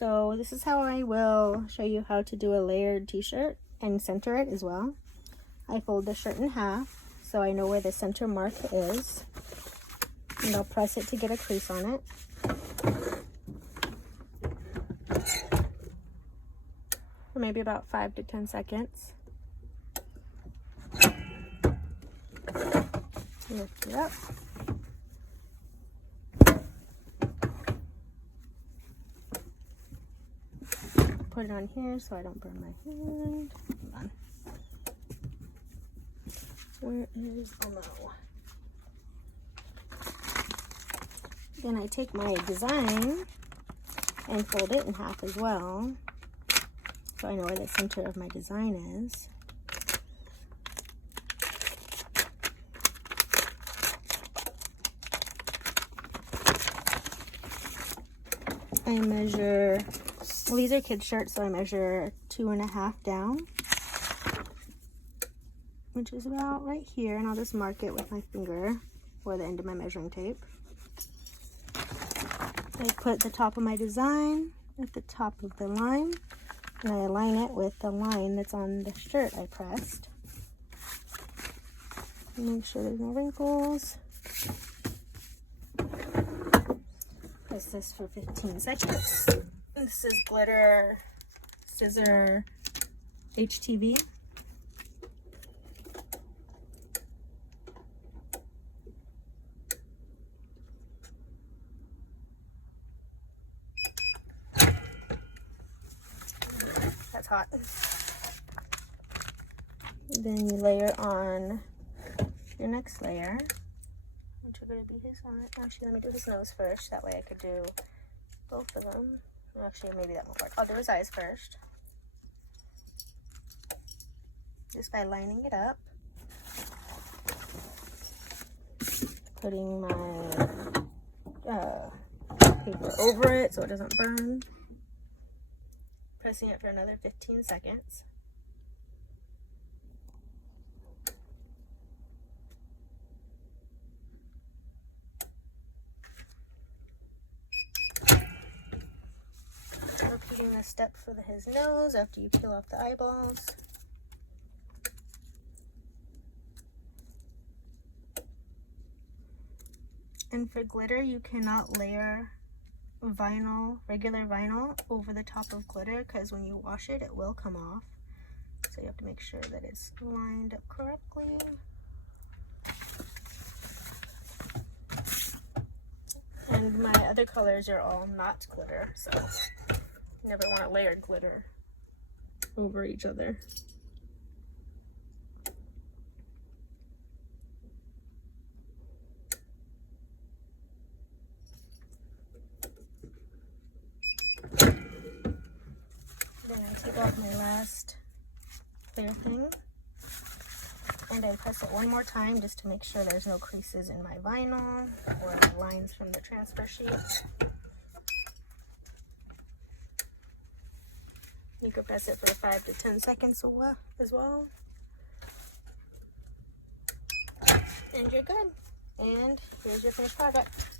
So this is how I will show you how to do a layered t-shirt and center it as well. I fold the shirt in half so I know where the center mark is, and I'll press it to get a crease on it. For maybe about 5 to 10 seconds. Lift it up. Put it on here so I don't burn my hand. Hold on. Where is Elmo? Then I take my design and fold it in half as well, so I know where the center of my design is. I measure, well, these are kids' shirts, so I measure 2.5 down, which is about right here, and I'll just mark it with my finger for the end of my measuring tape. I put the top of my design at the top of the line, and I align it with the line that's on the shirt I pressed. Make sure there's no wrinkles. Press this for 15 seconds. This is Glitter Scissor HTV. That's hot. Then you layer on your next layer, which are going to be his eye. Actually, let me do his nose first. That way I could do both of them. Actually, maybe that won't work. I'll do his eyes first. Just by lining it up. Putting my paper over it so it doesn't burn. Pressing it for another 15 seconds. Repeating this step for his nose after you peel off the eyeballs. And for glitter, you cannot layer vinyl, regular vinyl, over the top of glitter, because when you wash it, it will come off. So you have to make sure that it's lined up correctly. And my other colors are all not glitter, so you never want to layer glitter over each other. Then I take off my last clear thing, and I press it one more time just to make sure there's no creases in my vinyl or lines from the transfer sheet. You could press it for 5 to 10 seconds as well. And you're good. And here's your finished product.